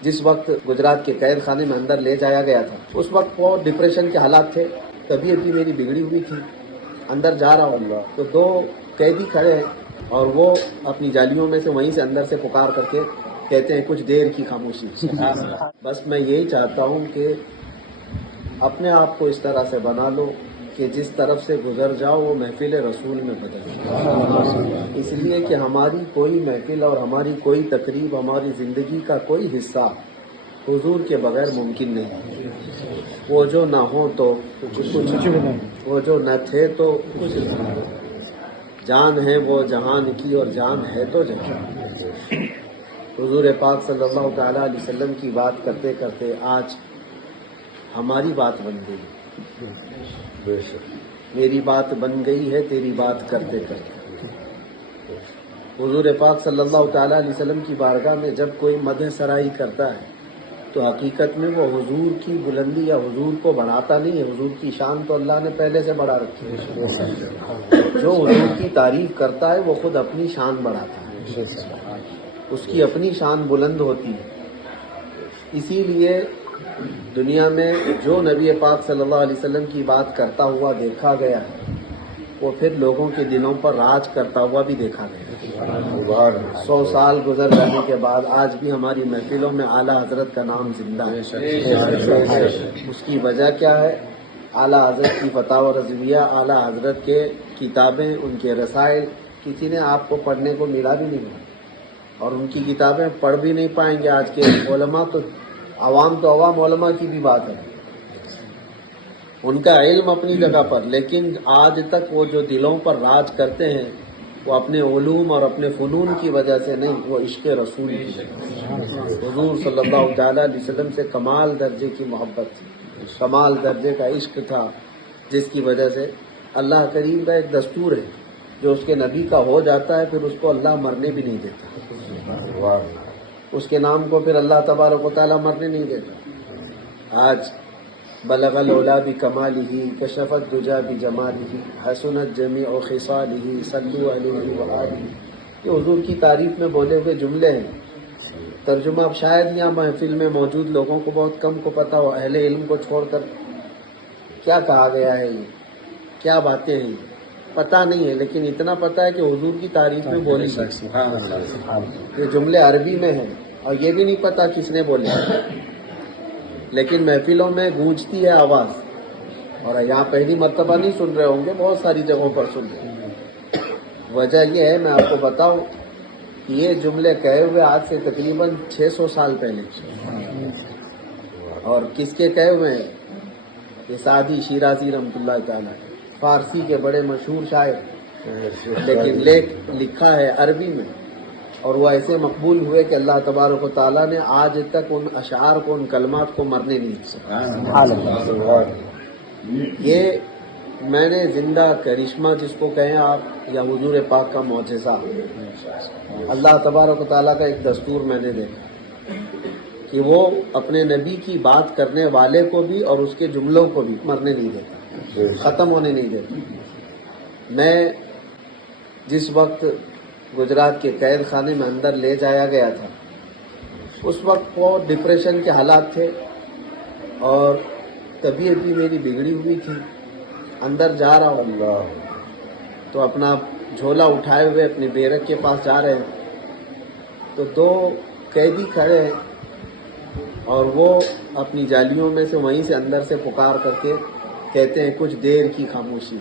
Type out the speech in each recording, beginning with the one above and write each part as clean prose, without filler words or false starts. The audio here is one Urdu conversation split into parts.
جس وقت گجرات کے قید خانے میں اندر لے جایا گیا تھا اس وقت بہت ڈپریشن کے حالات تھے، طبیعت بھی میری بگڑی ہوئی تھی۔ اندر جا رہا ہوں تو دو قیدی کھڑے ہیں اور وہ اپنی جالیوں میں سے وہیں سے اندر سے پکار کر کے کہتے ہیں کچھ دیر کی خاموشی۔ بس میں یہی چاہتا ہوں کہ اپنے آپ کو اس طرح سے بنا لو کہ جس طرف سے گزر جاؤ وہ محفل رسول میں بدل جائے، اس لیے کہ ہماری کوئی محفل اور ہماری کوئی تقریب، ہماری زندگی کا کوئی حصہ حضور کے بغیر ممکن نہیں۔ وہ جو نہ ہو تو کچھ نہیں، وہ جو نہ تھے تو کچھ نہیں، جان ہے وہ جہان کی اور جان ہے تو جہان۔ حضور پاک صلی اللہ تعالی علیہ وسلم کی بات کرتے کرتے آج ہماری بات بن گئی، میری بات بن گئی ہے تیری بات کرتے کرتے۔ حضور پاک صلی اللہ تعالی علیہ وسلم کی بارگاہ میں جب کوئی مدح سرائی کرتا ہے تو حقیقت میں وہ حضور کی بلندی یا حضور کو بڑھاتا نہیں ہے، حضور کی شان تو اللہ نے پہلے سے بڑھا رکھی ہے۔ جو حضور کی تعریف کرتا ہے وہ خود اپنی شان بڑھاتا ہے، اس کی اپنی شان بلند ہوتی ہے۔ اسی لیے دنیا میں جو نبی پاک صلی اللہ علیہ وسلم کی بات کرتا ہوا دیکھا گیا وہ پھر لوگوں کے دلوں پر راج کرتا ہوا بھی دیکھا گیا۔ 100 سال گزر جانے کے بعد آج بھی ہماری محفلوں میں اعلیٰ حضرت کا نام زندہ ہے۔ اس کی وجہ کیا ہے؟ اعلیٰ حضرت کی فتاوی رضویہ، اعلیٰ حضرت کے کتابیں، ان کے رسائل کسی نے آپ کو پڑھنے کو ملا بھی نہیں، اور ان کی کتابیں پڑھ بھی نہیں پائیں گے آج کے علماء۔ تو عوام علماء کی بھی بات ہے، ان کا علم اپنی جگہ پر، لیکن آج تک وہ جو دلوں پر راج کرتے ہیں وہ اپنے علوم اور اپنے فنون کی وجہ سے نہیں، وہ عشق رسول کی وجہ سے۔ حضور صلی اللہ تعالی علیہ وسلم سے کمال درجے کی محبت تھی، کمال درجے کا عشق تھا، جس کی وجہ سے اللہ کریم کا ایک دستور ہے جو اس کے نبی کا ہو جاتا ہے پھر اس کو اللہ مرنے بھی نہیں دیتا، اس کے نام کو پھر اللہ تبارک و تعالیٰ مرنے نہیں دیتا۔ آج بلغ العلا بکمالہ کشف الدجی بجمالہ حسنت جمیع خصالہ صلوا علیہ وآلہ، یہ حضور کی تعریف میں بولے ہوئے جملے ہیں۔ ترجمہ اب شاید یہاں محفل میں موجود لوگوں کو بہت کم کو پتہ ہو، اہل علم کو چھوڑ کر کیا کہا گیا ہے، یہ کیا باتیں ہیں پتہ نہیں ہے، لیکن اتنا پتہ ہے کہ حضور کی تعریف میں بولی یہ جملے عربی میں ہیں، اور یہ بھی نہیں پتہ کس نے بولے، لیکن محفلوں میں گونجتی ہے آواز، اور یہاں پہلی مرتبہ نہیں سن رہے ہوں گے، بہت ساری جگہوں پر سن رہے ہیں۔ وجہ یہ ہے، میں آپ کو بتاؤں، یہ جملے کہے ہوئے آج سے تقریباً 600 سال پہلے، اور کس کے کہے ہوئے ہیں؟ یہ سعدی شیرازی رحمۃ اللہ تعالیٰ، فارسی کے بڑے مشہور شاعر، لیکن لکھا ہے عربی میں، اور وہ ایسے مقبول ہوئے کہ اللہ تبارک و تعالیٰ نے آج تک ان اشعار کو، ان کلمات کو مرنے نہیں دیا۔ یہ میں نے زندہ کرشمہ جس کو کہیں آپ، یا حضور پاک کا معجزہ، اللہ تبارک و تعالیٰ کا ایک دستور میں نے دیکھا کہ وہ اپنے نبی کی بات کرنے والے کو بھی اور اس کے جملوں کو بھی مرنے نہیں دیتا، ختم ہونے نہیں دیتا۔ میں جس وقت گجرات کے قید خانے میں اندر لے جایا گیا تھا اس وقت بہت ڈپریشن کے حالات تھے، اور طبیعت بھی میری بگڑی ہوئی تھی۔ اندر جا رہا ہوں تو اپنا جھولا اٹھائے ہوئے اپنے بیرک کے پاس جا رہے ہیں تو دو قیدی کھڑے ہیں، اور وہ اپنی جالیوں میں سے وہیں سے اندر سے پکار کر کے کہتے ہیں کچھ دیر کی خاموشی۔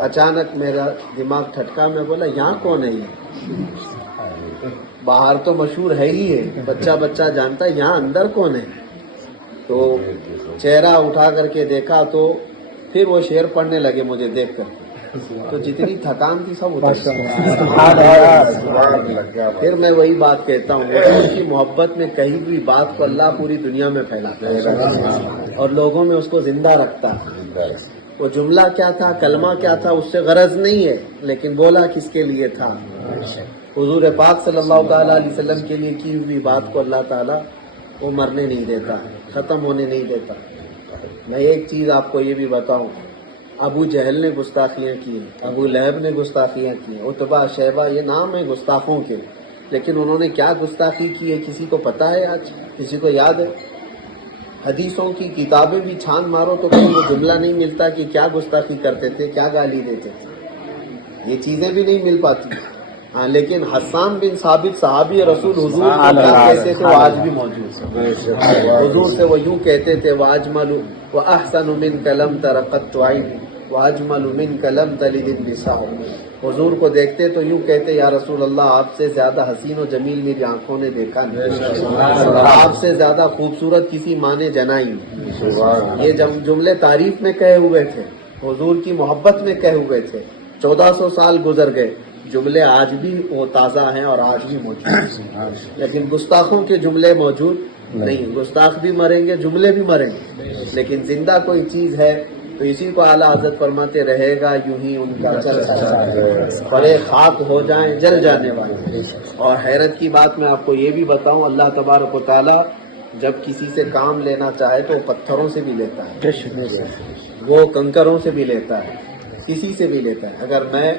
اچانک میرا دماغ ٹھٹکا، میں بولا یہاں کون ہے؟ یہ باہر تو مشہور ہے ہی ہے، بچہ جانتا ہے، یہاں اندر کون ہے؟ تو چہرہ اٹھا کر کے دیکھا تو پھر وہ شعر پڑھنے لگے مجھے دیکھ کر، تو جتنی تھکان تھی سب اتر گئی۔ پھر میں وہی بات کہتا ہوں، حضور کی محبت میں کہیں بھی بات کو اللہ پوری دنیا میں پھیلاتا ہے اور لوگوں میں اس کو زندہ رکھتا ہے۔ وہ جملہ کیا تھا، کلمہ کیا تھا، اس سے غرض نہیں ہے، لیکن بولا کس کے لیے تھا؟ حضور پاک صلی اللہ تعالیٰ علیہ وسلم کے لیے کی ہوئی بات کو اللہ تعالیٰ وہ مرنے نہیں دیتا، ختم ہونے نہیں دیتا۔ میں ایک چیز آپ کو یہ بھی بتاؤں، ابو جہل نے گستاخیاں کی ہیں، ابو لہب نے گستاخیاں کی ہیں، عتبہ، شیبہ، یہ نام ہیں گستاخوں کے، لیکن انہوں نے کیا گستاخی کی ہے کسی کو پتا ہے؟ آج کسی کو یاد ہے؟ حدیثوں کی کتابیں بھی چھان مارو تو کوئی وہ جملہ نہیں ملتا کہ کیا گستاخی کرتے تھے، کیا گالی دیتے تھے، یہ چیزیں بھی نہیں مل پاتی. ہاں لیکن حسان بن ثابت صحابی رسول حضور کو کیا کہتے تھے وہ آج بھی موجود ہے. حضور سے وہ یوں کہتے تھے وَأَجْمَلُ وَأَحْسَنُ مِنْكَ لَمْ تَرَ قَطُّ عَيْنٌ وَأَجْمَلُ مِنْكَ لَمْ تَلِدِ النِّسَاءُ. حضور کو دیکھتے تو یوں کہتے یا رسول اللہ آپ سے زیادہ حسین و جمیل میری آنکھوں نے دیکھا نہیں، آپ سے زیادہ خوبصورت کسی ماں نے جنائی نہیں. یہ جملے تعریف میں کہے ہوئے تھے، حضور کی محبت میں کہے ہوئے تھے. 1400 سال گزر گئے، جملے آج بھی وہ تازہ ہیں اور آج بھی موجود ہیں. لیکن گستاخوں کے جملے موجود نہیں. گستاخ بھی مریں گے، جملے بھی مریں گے، لیکن زندہ کوئی چیز ہے تو اسی کو اعلیٰ حضرت فرماتے رہے گا یوں ہی ان کا پڑے خاک ہو جائیں جل جانے والے. اور حیرت کی بات میں آپ کو یہ بھی بتاؤں، اللہ تبارک و تعالیٰ جب کسی سے کام لینا چاہے تو پتھروں سے بھی لیتا ہے، وہ کنکروں سے بھی لیتا ہے، کسی سے بھی لیتا ہے. اگر میں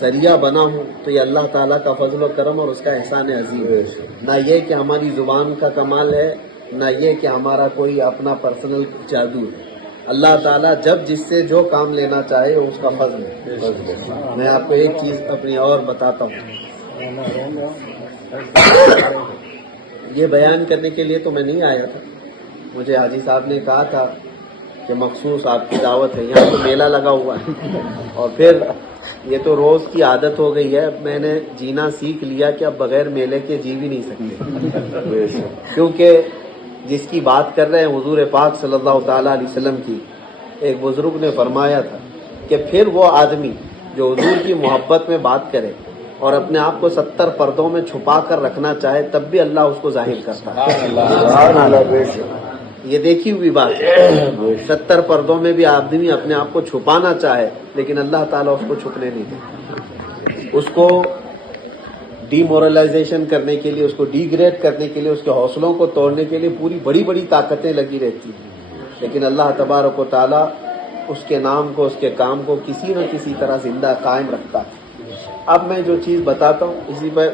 ذریعہ بنا ہوں تو یہ اللہ تعالیٰ کا فضل و کرم اور اس کا احسان عظیم ہے. نہ یہ کہ ہماری زبان کا کمال ہے، نہ یہ کہ ہمارا کوئی اپنا پرسنل جادو ہے. اللہ تعالیٰ جب جس سے جو کام لینا چاہے اس کا فضل ہے. میں آپ کو ایک چیز اپنی اور بتاتا ہوں. یہ بیان کرنے کے لیے تو میں نہیں آیا تھا، مجھے حاجی صاحب نے کہا تھا کہ مخصوص آپ کی دعوت ہے، یہاں تو میلہ لگا ہوا ہے اور پھر یہ تو روز کی عادت ہو گئی ہے. اب میں نے جینا سیکھ لیا کہ اب بغیر میلے کے جی بھی نہیں سکتے، کیونکہ جس کی بات کر رہے ہیں حضور پاک صلی اللہ تعالیٰ علیہ وسلم کی. ایک بزرگ نے فرمایا تھا کہ پھر وہ آدمی جو حضور کی محبت میں بات کرے اور اپنے آپ کو 70 پردوں میں چھپا کر رکھنا چاہے تب بھی اللہ اس کو ظاہر کرتا ہے. یہ دیکھی ہوئی بات ہے. 70 پردوں میں بھی آدمی اپنے آپ کو چھپانا چاہے لیکن اللہ تعالیٰ اس کو چھپنے نہیں دیتا. اس کو ڈی مورلائزیشن کرنے کے لیے، اس کو ڈی گریڈ کرنے کے لیے، اس کے حوصلوں کو توڑنے کے لیے پوری بڑی بڑی طاقتیں لگی رہتی ہیں. لیکن اللہ تبارک و تعالیٰ اس کے نام کو، اس کے کام کو کسی نہ کسی طرح زندہ قائم رکھتا ہے. اب میں جو چیز بتاتا ہوں اسی پر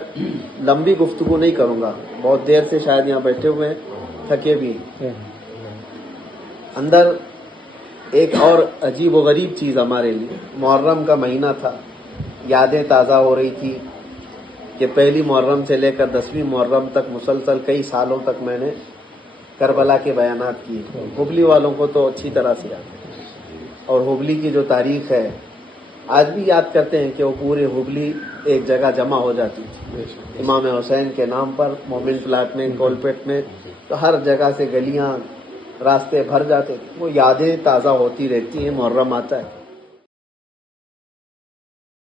لمبی گفتگو نہیں کروں گا، بہت دیر سے شاید یہاں بیٹھے ہوئے ہیں، تھکے بھی ہیں. اندر ایک اور عجیب و غریب چیز ہمارے لیے، محرم کا مہینہ تھا، یادیں تازہ ہو رہی تھی کہ پہلی محرم سے لے کر 10ویں محرم تک مسلسل کئی سالوں تک میں نے کربلا کے بیانات کیے. ہبلی والوں کو تو اچھی طرح سے یاد ہے، اور ہبلی کی جو تاریخ ہے آج بھی یاد کرتے ہیں کہ وہ پورے ہبلی ایک جگہ جمع ہو جاتی تھی امام حسین کے نام پر، مومن پلاٹ میں، کولپیٹ میں، تو ہر جگہ سے گلیاں راستے بھر جاتے. وہ یادیں تازہ ہوتی رہتی ہیں. محرم آتا ہے